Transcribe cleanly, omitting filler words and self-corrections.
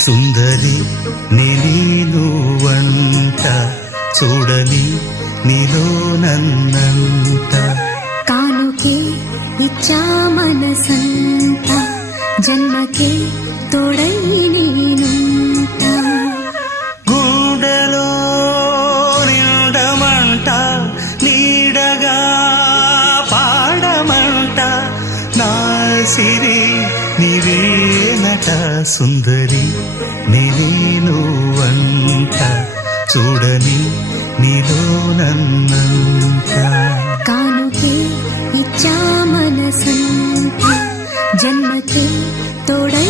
సుందరి నేను వంట చూడని నీలో నన్నంత కానుకే ఇచ్చా మనసంత జన్మకే తోడై నేనుంట గుండెలో నిండమంట నీడగా పాడమంట నా సిరి నీవేనట సుందరి నేను వంట చూడని నీలో నన్నంత కానుకే ఇచ్చా మనసంత జన్మకే తోడై